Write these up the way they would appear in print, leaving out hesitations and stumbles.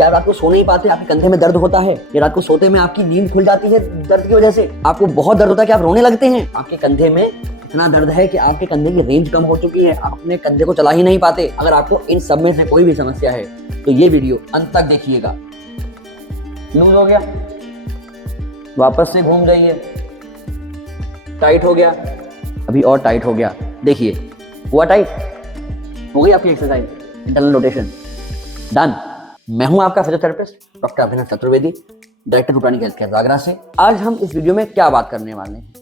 क्या रात को सो नहीं पाते, आपके कंधे में दर्द होता है, या रात को सोते में आपकी नींद खुल जाती है दर्द की वजह से, आपको बहुत दर्द होता है कि आप रोने लगते हैं, आपके कंधे में इतना दर्द है कि आपके कंधे की रेंज कम हो चुकी है, आप अपने कंधे को चला ही नहीं पाते। अगर आपको इन सब में से कोई भी समस्या है तो ये वीडियो अंत तक देखिएगा। लूज हो गया, वापस से घूम जाइए, टाइट हो गया, अभी और टाइट हो गया, देखिए हुआ टाइट, हो गई आपकी एक्सरसाइज इंटरनल रोटेशन, डन। मैं हूं आपका फिजियोथेरेपिस्ट डॉक्टर अभिनव चतुर्वेदी, डायरेक्टर पुरानी हेल्थ केयर जागरा से। आज हम इस वीडियो में क्या बात करने वाले हैं,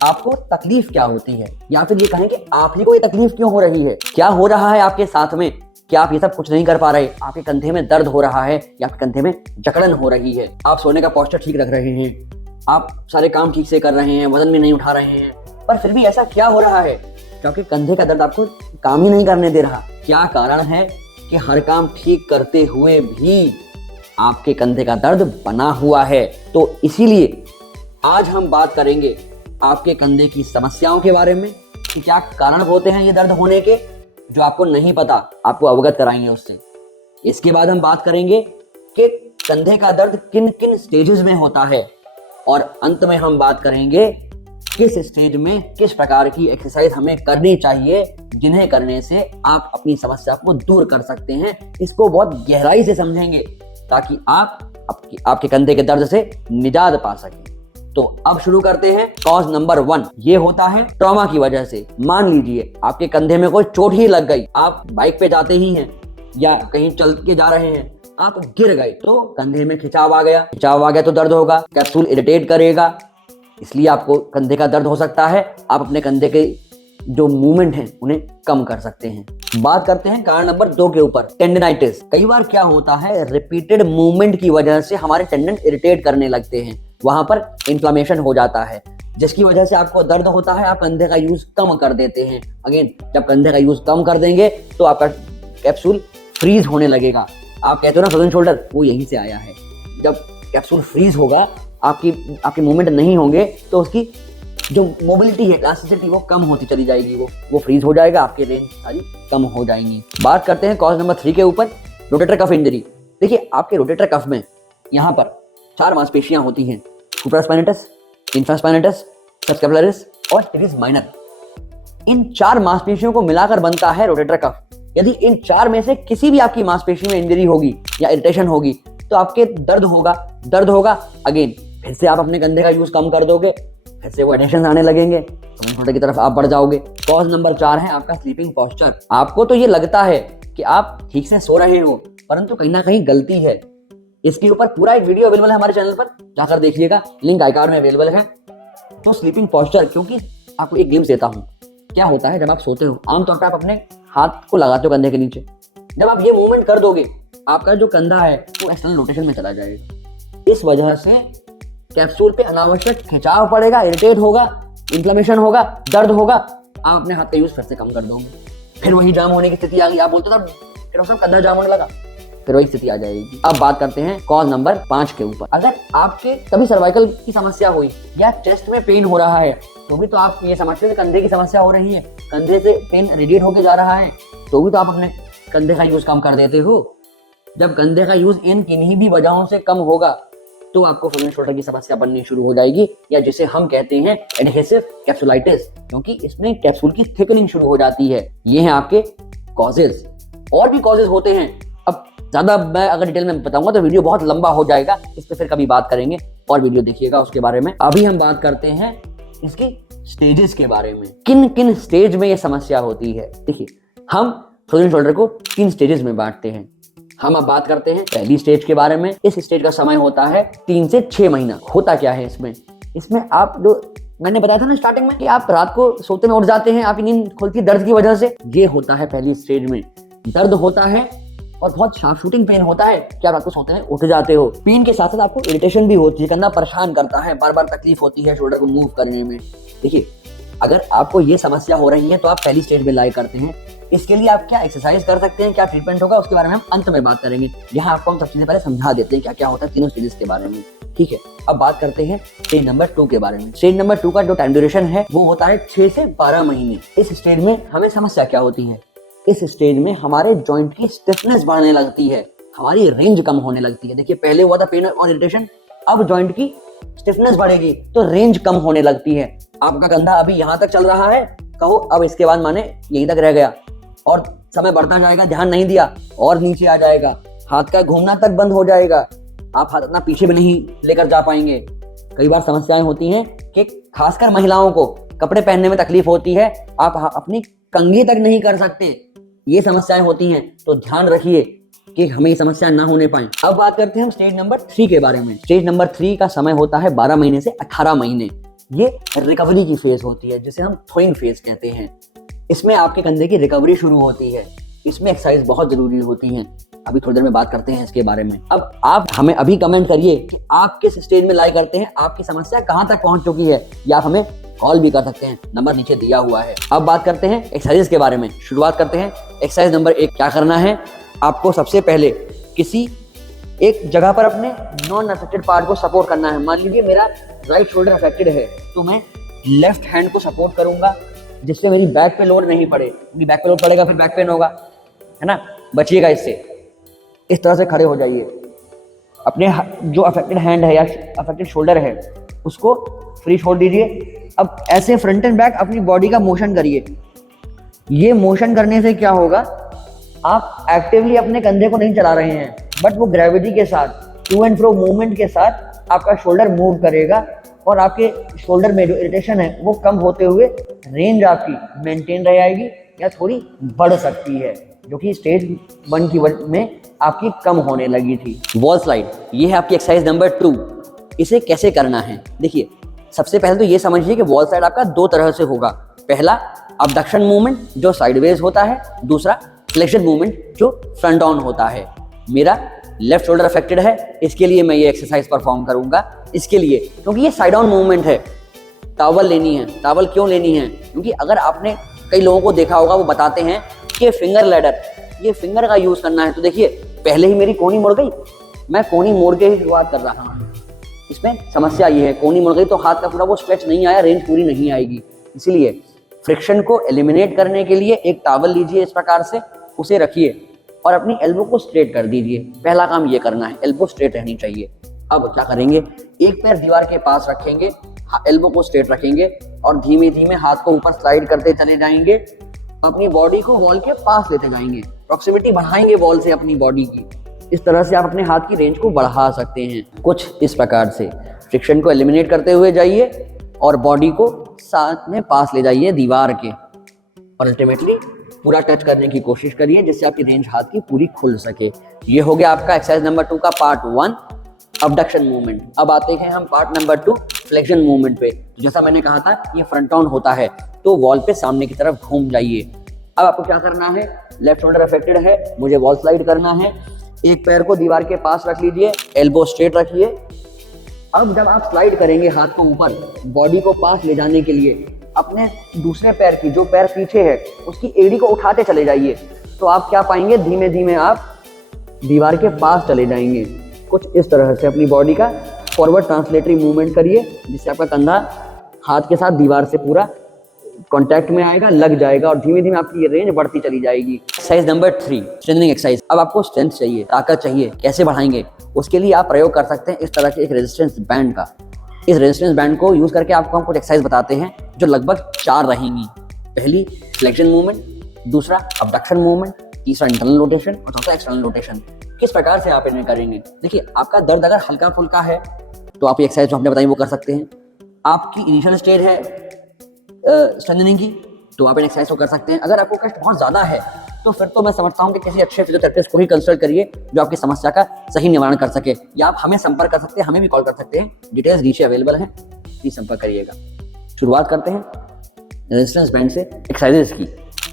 आपको तकलीफ क्या होती है, या फिर ये कहें कि आप ही को ये तकलीफ क्यों हो रही है, क्या हो रहा है आपके साथ में, क्या आप ये सब कुछ नहीं कर पा रहे, आपके कंधे में दर्द हो रहा है या आपके कंधे में जकड़न हो रही है, आप सोने का पोस्चर ठीक रख रहे हैं, आप सारे काम ठीक से कर रहे हैं, वजन भी नहीं उठा रहे हैं, पर फिर भी ऐसा क्या हो रहा है, क्योंकि कंधे का दर्द आपको काम ही नहीं करने दे रहा। क्या कारण है कि हर काम ठीक करते हुए भी आपके कंधे का दर्द बना हुआ है। तो इसीलिए आज हम बात करेंगे आपके कंधे की समस्याओं के बारे में कि क्या कारण होते हैं ये दर्द होने के, जो आपको नहीं पता, आपको अवगत कराएंगे उससे। इसके बाद हम बात करेंगे कि कंधे का दर्द किन किन स्टेजेस में होता है, और अंत में हम बात करेंगे किस स्टेज में किस प्रकार की एक्सरसाइज हमें करनी चाहिए, जिन्हें करने से आप अपनी समस्या को दूर कर सकते हैं। इसको बहुत गहराई से समझेंगे ताकि आप आपके कंधे के दर्द से निजात पा सकें। तो अब शुरू करते हैं। कॉज नंबर 1 ये होता है ट्रॉमा की वजह से। मान लीजिए आपके कंधे में कोई चोट ही लग गई, आप बाइक पे जाते ही हैं या कहीं चल के जा रहे हैं, आप गिर गए तो कंधे में खिंचाव आ गया तो दर्द होगा, कैप्सूल इरिटेट करेगा, इसलिए आपको कंधे का दर्द हो सकता है। आप अपने कंधे के जो मूवमेंट हैं उन्हें कम कर सकते हैं। बात करते हैं कारण नंबर 2 के ऊपर, टेंडनाइटिस। कई बार क्या होता है, रिपीटेड मूवमेंट की वजह से हमारे टेंडन इरिटेट करने लगते हैं, वहां पर इन्फ्लेमेशन हो जाता है, जिसकी वजह से आपको दर्द होता है, आप कंधे का यूज कम कर देते हैं। अगेन, जब कंधे का यूज कम कर देंगे तो आपका कैप्सूल फ्रीज होने लगेगा। आप कहते हो ना फ्रोजन शोल्डर, वो यहीं से आया है। जब कैप्सूल फ्रीज होगा, आपके मूवमेंट नहीं होंगे, तो उसकी जो मोबिलिटी है, इलास्टिसिटी, वो कम होती चली जाएगी, वो फ्रीज हो जाएगा, आपकी रेंज सारी कम हो जाएंगी। बात करते हैं कॉज नंबर 3 के ऊपर, रोटेटर कफ इंजरी। देखिए आपके रोटेटर कफ में यहाँ पर 4 मांसपेशियां होती हैं, सुप्रास्पाइनेटस, इंफ्रास्पाइनेटस, सबस्कैपुलरिस और टेरिस माइनर। इन 4 मांसपेशियों को मिलाकर बनता है रोटेटर कफ। यदि इन 4 में से किसी भी आपकी मांसपेशी में इंजरी होगी या इरिटेशन होगी तो आपके दर्द होगा। अगेन फिर से आप अपने कंधे का यूज कम कर दोगे, फिर से वो एडिशन आने लगेंगे, छोटे की तरफ आप बढ़ जाओगे। कॉज नंबर 4 है आपका स्लीपिंग पोस्चर। आपको तो ये लगता है कि आप ठीक से सो रहे हो, परंतु कहीं ना कहीं गलती है। इसके ऊपर पूरा एक वीडियो अवेलेबल है हमारे चैनल पर, जाकर देखिएगा, लिंक आई कार्ड में अवेलेबल है। तो स्लीपिंग पोस्चर, क्योंकि आपको एक ग्लिम्स देता हूँ, क्या होता है जब आप सोते हो, आमतौर पर आप अपने हाथ को लगाते हो कंधे के नीचे, जब आप ये मूवमेंट कर दोगे आपका जो कंधा है वो एक्सटर्नल रोटेशन में चला जाएगा। इस वजह से कैप्सूल पे अनावश्यक खिंचाव पड़ेगा, इरिटेट होगा, इन्फ्लेमेशन होगा, दर्द होगा, आप अपने हाथ का यूज फिर से कम कर दोगे, फिर वही जाम होने की स्थिति आ गई। आप बोलते डॉक्टर कंधा जाम होने लगा, फिर वही स्थिति आ जाएगी। अब बात करते हैं कॉज नंबर 5 के ऊपर। अगर आपके कभी सर्वाइकल की समस्या हुई या चेस्ट में पेन हो रहा है, तो भी तो आप ये समझते हैं कंधे की समस्या हो रही है, कंधे से पेन रेडिएट होके जा रहा है, तो भी तो आप अपने कंधे का यूज कम कर देते हो। जब कंधे का यूज इन किन्हीं भी वजहों से कम होगा तो आपको फ्रोजन शोल्डर की समस्या बननी शुरू हो जाएगी, या जिसे हम कहते हैं एडहेसिव कैप्सुलाइटिस, क्योंकि इसमें कैप्सूल की थिकनिंग शुरू हो जाती है। ये हैं आपके कॉजेज। और भी कॉजेज होते हैं, अब ज्यादा मैं अगर डिटेल में बताऊंगा तो वीडियो बहुत लंबा हो जाएगा, इस पे फिर कभी बात करेंगे और वीडियो देखिएगा उसके बारे में। अभी हम बात करते हैं इसकी स्टेजेस के बारे में, किन किन स्टेज में ये समस्या होती है। देखिए हम फ्रोजन शोल्डर को 3 स्टेजेस में बांटते हैं। हम अब बात करते हैं पहली स्टेज के बारे में। इस स्टेज का समय होता है 3 से 6 महीना। होता क्या है इसमें आप जो मैंने बताया था ना स्टार्टिंग में कि आप रात को सोते में उठ जाते हैं, आपकी नींद खुलती है दर्द की वजह से, ये होता है पहली स्टेज में। दर्द होता है और बहुत शार्प शूटिंग पेन होता है कि आप रात को सोते में उठ जाते हो। पेन के साथ साथ आपको इरिटेशन भी होती है, कंधा परेशान करता है, बार बार तकलीफ होती है शोल्डर को मूव करने में। देखिए अगर आपको ये समस्या हो रही है तो आप पहली स्टेज में लाई करते हैं। इसके लिए आप क्या एक्सरसाइज कर सकते हैं, क्या ट्रीटमेंट होगा, उसके बारे में हम अंत में बात करेंगे। यहाँ आपको हम सबसे पहले समझा देते हैं क्या क्या होता है तीनों स्टेजेस के बारे में। ठीक है, अब बात करते हैं स्टेज नंबर 2 के बारे में। स्टेज नंबर 2 का जो टाइम ड्यूरेशन है वो होता है 6 से 12 महीने। इस स्टेज में हमें समस्या क्या होती है, इस स्टेज में हमारे जॉइंट की स्टिफनेस बढ़ने लगती है। हमारी रेंज कम होने लगती है। देखिए पहले हुआ था पेन और इरिटेशन, अब जॉइंट की स्टिफनेस बढ़ेगी तो रेंज कम होने लगती है। आपका कंधा अभी यहाँ तक चल रहा है, कहो अब इसके बाद माने यहीं तक रह गया और समय बढ़ता जाएगा, ध्यान नहीं दिया और नीचे आ जाएगा, हाथ का घूमना तक बंद हो जाएगा, आप हाथ अपना पीछे भी नहीं लेकर जा पाएंगे। कई बार समस्याएं होती हैं कि खासकर महिलाओं को कपड़े पहनने में तकलीफ होती है, आप अपनी कंघी तक नहीं कर सकते, ये समस्याएं होती हैं। तो ध्यान रखिए कि हमें ये समस्या ना होने पाए। अब बात करते हैं हम स्टेज नंबर 3 के बारे में। स्टेज नंबर 3 का समय होता है 12 महीने से 18 महीने। ये रिकवरी की फेज होती है जिसे हम थ्रोइंग फेज कहते हैं। इसमें आपके कंधे की रिकवरी शुरू होती है। इसमें एक्सरसाइज बहुत जरूरी होती हैं। अभी थोड़ी देर में बात करते हैं इसके बारे में। अब आप हमें अभी कमेंट करिए कि आप किस स्टेज में लाई करते हैं, आपकी समस्या कहां तक पहुंच चुकी है, या आप हमें कॉल भी कर सकते हैं, नंबर नीचे दिया हुआ है। अब बात करते हैं एक्सरसाइज के बारे में। शुरुआत करते हैं। एक्सरसाइज नंबर 1, क्या करना है आपको? सबसे पहले किसी एक जगह पर अपने नॉन अफेक्टेड पार्ट को सपोर्ट करना है। मान लीजिए मेरा राइट शोल्डर अफेक्टेड है तो मैं लेफ्ट हैंड को सपोर्ट करूंगा जिससे मेरी बैक पे लोड नहीं पड़े, क्योंकि बैक पे लोड पड़ेगा फिर बैक पेन होगा, है ना, बचिएगा इससे। इस तरह से खड़े हो जाइए। अपने जो अफेक्टेड हैंड है या अफेक्टेड शोल्डर है उसको फ्री छोड़ दीजिए। अब ऐसे फ्रंट एंड बैक अपनी बॉडी का मोशन करिए। ये मोशन करने से क्या होगा, आप एक्टिवली अपने कंधे को नहीं चला रहे हैं, बट वो ग्रेविटी के साथ, टू एंड फ्रो मूवमेंट के साथ आपका शोल्डर मूव करेगा और आपके शोल्डर में जो इरिटेशन है वो कम होते हुए रेंज आपकी मेंटेन रह जाएगी या थोड़ी बढ़ सकती है, जो कि स्टेज 1 की में आपकी कम होने लगी थी। वॉल स्लाइड, ये है आपकी एक्सरसाइज नंबर 2। इसे कैसे करना है? देखिए सबसे पहले तो ये समझिए कि वॉल स्लाइड आपका 2 तरह से होगा। पहला अबडक्शन मूवमेंट जो साइडवेज होता है, दूसरा फ्लेक्शन मूवमेंट जो फ्रंट ऑन होता है। मेरा लेफ्ट शोल्डर अफेक्टेड है, इसके लिए मैं ये एक्सरसाइज परफॉर्म करूंगा। इसके लिए क्योंकि ये साइड ऑन मूवमेंट है, टॉवल लेनी है। टॉवल क्यों लेनी है? क्योंकि अगर आपने कई लोगों को देखा होगा, वो बताते हैं कि फिंगर लैडर, ये फिंगर का यूज करना है। तो देखिए पहले ही मेरी कोहनी मुड़ गई, मैं कोहनी मोड़ के ही शुरुआत कर रहा हूँ। इसमें समस्या ये है, कोहनी मुड़ गई तो हाथ का पूरा वो स्ट्रेच नहीं आया, रेंज पूरी नहीं आएगी। इसीलिए फ्रिक्शन को एलिमिनेट करने के लिए एक टॉवल लीजिए, इस प्रकार से उसे रखिए और अपनी एल्बो को स्ट्रेट कर दीजिए। पहला काम ये करना है, एल्बो स्ट्रेट रहनी चाहिए। अब क्या करेंगे, एक पैर दीवार के पास रखेंगे, एल्बो को स्ट्रेट रखेंगे और धीमे धीमे हाथ को ऊपर स्लाइड करते चले जाएंगे। अपनी बॉडी को वॉल के पास लेते जाएंगे, प्रॉक्सिमिटी बढ़ाएंगे वॉल से अपनी बॉडी की। इस तरह से आप अपने हाथ की रेंज को बढ़ा सकते हैं। कुछ इस प्रकार से फ्रिक्शन को एलिमिनेट करते हुए जाइए और बॉडी को साथ में पास ले जाइए दीवार के, और अल्टीमेटली पूरा टच करने की कोशिश करिए जिससे आपकी रेंज हाथ की पूरी खुल सके। ये हो गया आपका एक्सरसाइज नंबर 2 का पार्ट 1, अबडक्शन मूवमेंट। अब आते हैं हम पार्ट नंबर 2, फ्लेक्शन मूवमेंट पे। तो जैसा मैंने कहा था ये फ्रंट ऑन होता है, तो वॉल पे सामने की तरफ घूम जाइए। अब आपको क्या करना है, लेफ्ट शोल्डर अफेक्टेड है, मुझे वॉल स्लाइड करना है। एक पैर को दीवार के पास रख लीजिए, एल्बो स्ट्रेट रखिए। अब जब आप स्लाइड करेंगे हाथ को ऊपर बॉडी को पास ले जाने के लिए, अपने दूसरे पैर की, जो पैर पीछे है उसकी एड़ी को उठाते चले जाइए। तो आप क्या पाएंगे, धीमे धीमे आप दीवार के पास चले जाएंगे। कुछ इस तरह से अपनी बॉडी का फॉरवर्ड ट्रांसलेटरी मूवमेंट करिए जिससे आपका कंधा हाथ के साथ दीवार से पूरा कांटेक्ट में आएगा, लग जाएगा और धीमे धीमे आपकी ये रेंज बढ़ती चली जाएगी। Exercise number 3, strengthening exercise. अब आपको स्ट्रेंथ चाहिए, ताकत चाहिए, कैसे बढ़ाएंगे? उसके लिए आप प्रयोग कर सकते हैं इस तरह के एक रेजिस्टेंस बैंड का। इस रेजिस्टेंस बैंड को यूज करके आपको हम कुछ एक्सरसाइज बताते हैं जो लगभग 4 रहेंगी। पहली फ्लेक्शन मूवमेंट, दूसरा अबडक्शन मूवमेंट, तीसरा इंटरनल रोटेशन और चौथा एक्सटर्नल रोटेशन। किस प्रकार से आप इन्हें करेंगे? देखिए आपका दर्द अगर हल्का फुल्का है तो आप ये एक्सरसाइज जो हमने बताई वो कर सकते हैं। आपकी इनिशियल स्टेज है स्ट्रेंथनिंग की, तो आप इन एक्सरसाइज को कर सकते हैं। अगर आपको कष्ट बहुत ज़्यादा है तो फिर तो मैं समझता हूँ कि किसी अच्छे फिजियोथेरेपिस्ट को ही कंसल्ट करिए जो आपकी समस्या का सही निवारण कर सके, या आप हमें संपर्क कर सकते हैं, हमें भी कॉल कर सकते हैं, डिटेल्स नीचे अवेलेबल हैं, प्लीज संपर्क करिएगा। शुरुआत करते हैं रेजिस्टेंस बैंड से एक्सरसाइजेस की।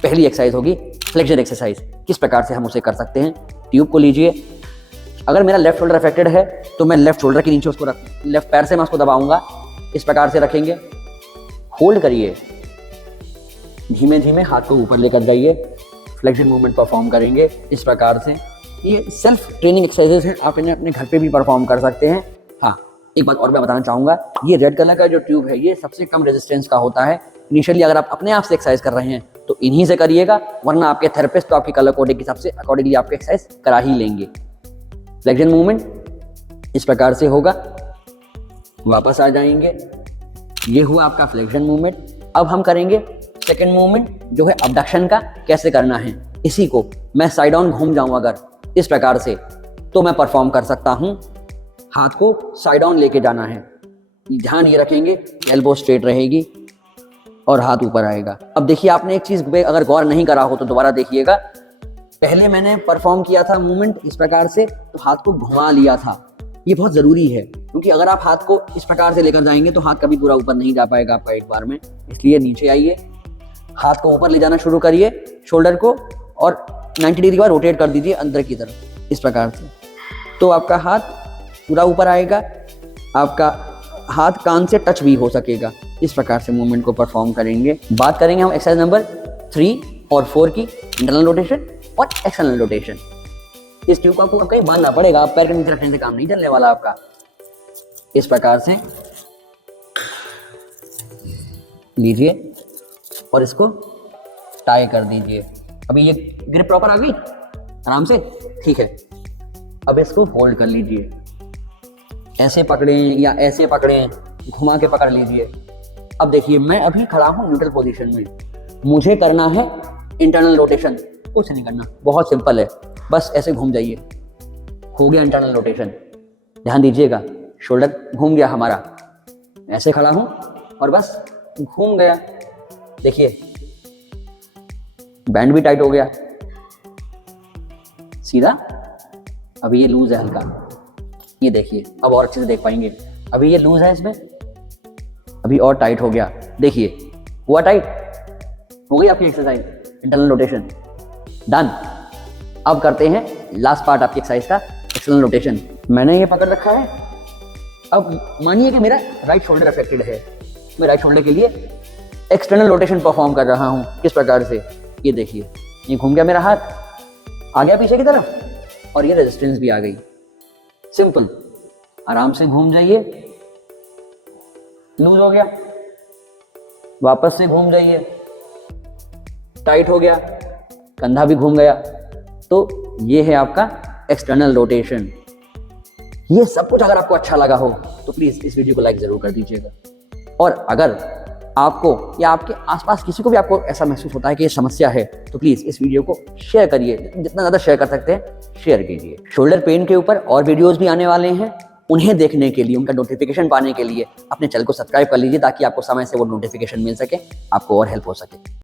पहली एक्सरसाइज होगी फ्लेक्शन एक्सरसाइज। किस प्रकार से हम उसे कर सकते हैं? ट्यूब को लीजिए। अगर मेरा लेफ्ट शोल्डर अफेक्टेड है तो मैं लेफ्ट शोल्डर के नीचे उसको लेफ्ट पैर से मैं उसको दबाऊंगा, इस प्रकार से रखेंगे, होल्ड करिए, धीमे धीमे हाथ को ऊपर लेकर जाइए, फ्लेक्शन मूवमेंट परफॉर्म करेंगे इस प्रकार से। ये सेल्फ ट्रेनिंग एक्सरसाइजेस हैं, आप इन्हें अपने घर पे भी परफॉर्म कर सकते हैं। हाँ, एक बात और मैं बताना चाहूँगा, ये रेड कलर का जो ट्यूब है ये सबसे कम रेजिस्टेंस का होता है। इनिशियली अगर आप अपने आप से एक्सरसाइज कर रहे हैं तो इन्हीं से करिएगा, वरना आपके थेरेपिस्ट तो आपकी कलर कोडिंग के हिसाब से अकॉर्डिंगली आपको एक्सरसाइज करा ही लेंगे। फ्लेक्शन मूवमेंट इस प्रकार से होगा, वापस आ जाएंगे, ये हुआ आपका फ्लेक्शन मूवमेंट। अब हम करेंगे सेकंड मूवमेंट जो है अबडक्शन का, कैसे करना है। इसी को मैं साइड ऑन घूम जाऊं अगर इस प्रकार से, तो मैं परफॉर्म कर सकता हूं। हाथ को साइड ऑन लेके जाना है, ध्यान ये रखेंगे, एल्बो स्ट्रेट रहेगी और हाथ ऊपर आएगा। अब देखिए, आपने एक चीज पे अगर गौर नहीं करा हो तो दोबारा देखिएगा। पहले मैंने परफॉर्म किया था मूवमेंट इस प्रकार से, तो हाथ को घुमा लिया था। ये बहुत जरूरी है, क्योंकि अगर आप हाथ को इस प्रकार से लेकर जाएंगे तो हाथ कभी पूरा ऊपर नहीं जा पाएगा आपका एक बार में। इसलिए नीचे आइए, हाथ को ऊपर ले जाना शुरू करिए, शोल्डर को, और 90 डिग्री का रोटेट कर दीजिए अंदर की तरफ इस प्रकार से, तो आपका हाथ पूरा ऊपर आएगा, आपका हाथ कान से टच भी हो सकेगा। इस प्रकार से मूवमेंट को परफॉर्म करेंगे। बात करेंगे हम एक्सरसाइज नंबर 3 और 4 की, इंटरनल रोटेशन और एक्सटर्नल रोटेशन। इस ट्यूब को आपको कहीं बांधना पड़ेगा, आप पैर के नीचे रखने से काम नहीं चलने वाला आपका। इस प्रकार से लीजिए और इसको टाई कर दीजिए। अभी ये ग्रिप प्रॉपर आ गई आराम से, ठीक है। अब इसको होल्ड कर लीजिए, ऐसे पकड़ें या ऐसे पकड़ें, घुमा के पकड़ लीजिए। अब देखिए, मैं अभी खड़ा हूं न्यूट्रल पोजीशन में, मुझे करना है इंटरनल रोटेशन। कुछ नहीं करना, बहुत सिंपल है, बस ऐसे घूम जाइए, हो गया इंटरनल रोटेशन। ध्यान दीजिएगा, शोल्डर घूम गया हमारा, ऐसे खड़ा हूं और बस घूम गया। देखिए, बैंड भी टाइट हो गया सीधा। अभी ये लूज है हल्का, ये देखिए, अब और अच्छे से देख पाएंगे। अभी ये लूज है इसमें, अभी और टाइट हो गया। देखिए, हुआ टाइट, हो गई आपकी एक्सरसाइज इंटरनल रोटेशन, डन। अब करते हैं लास्ट पार्ट आपकी एक्सरसाइज का, एक्सटर्नल रोटेशन। मैंने ये पकड़ रखा है। अब मानिए कि मेरा राइट शोल्डर अफेक्टेड है, मैं राइट शोल्डर के लिए एक्सटर्नल रोटेशन परफॉर्म कर रहा हूँ। किस प्रकार से, ये देखिए, ये घूम गया मेरा हाथ, आ गया पीछे की तरफ, और ये रेजिस्टेंस भी आ गई। सिंपल, आराम से घूम जाइए, लूज हो गया, वापस से घूम जाइए, टाइट हो गया, कंधा भी घूम गया। तो ये है आपका एक्सटर्नल रोटेशन। ये सब कुछ अगर आपको अच्छा लगा हो तो प्लीज इस वीडियो को लाइक जरूर कर दीजिएगा। और अगर आपको या आपके आसपास किसी को भी आपको ऐसा महसूस होता है कि ये समस्या है, तो प्लीज इस वीडियो को शेयर करिए, जितना ज्यादा शेयर कर सकते हैं शेयर कीजिए। शोल्डर पेन के ऊपर और वीडियोस भी आने वाले हैं, उन्हें देखने के लिए, उनका नोटिफिकेशन पाने के लिए अपने चैनल को सब्सक्राइब कर लीजिए, ताकि आपको समय से वो नोटिफिकेशन मिल सके, आपको और हेल्प हो सके।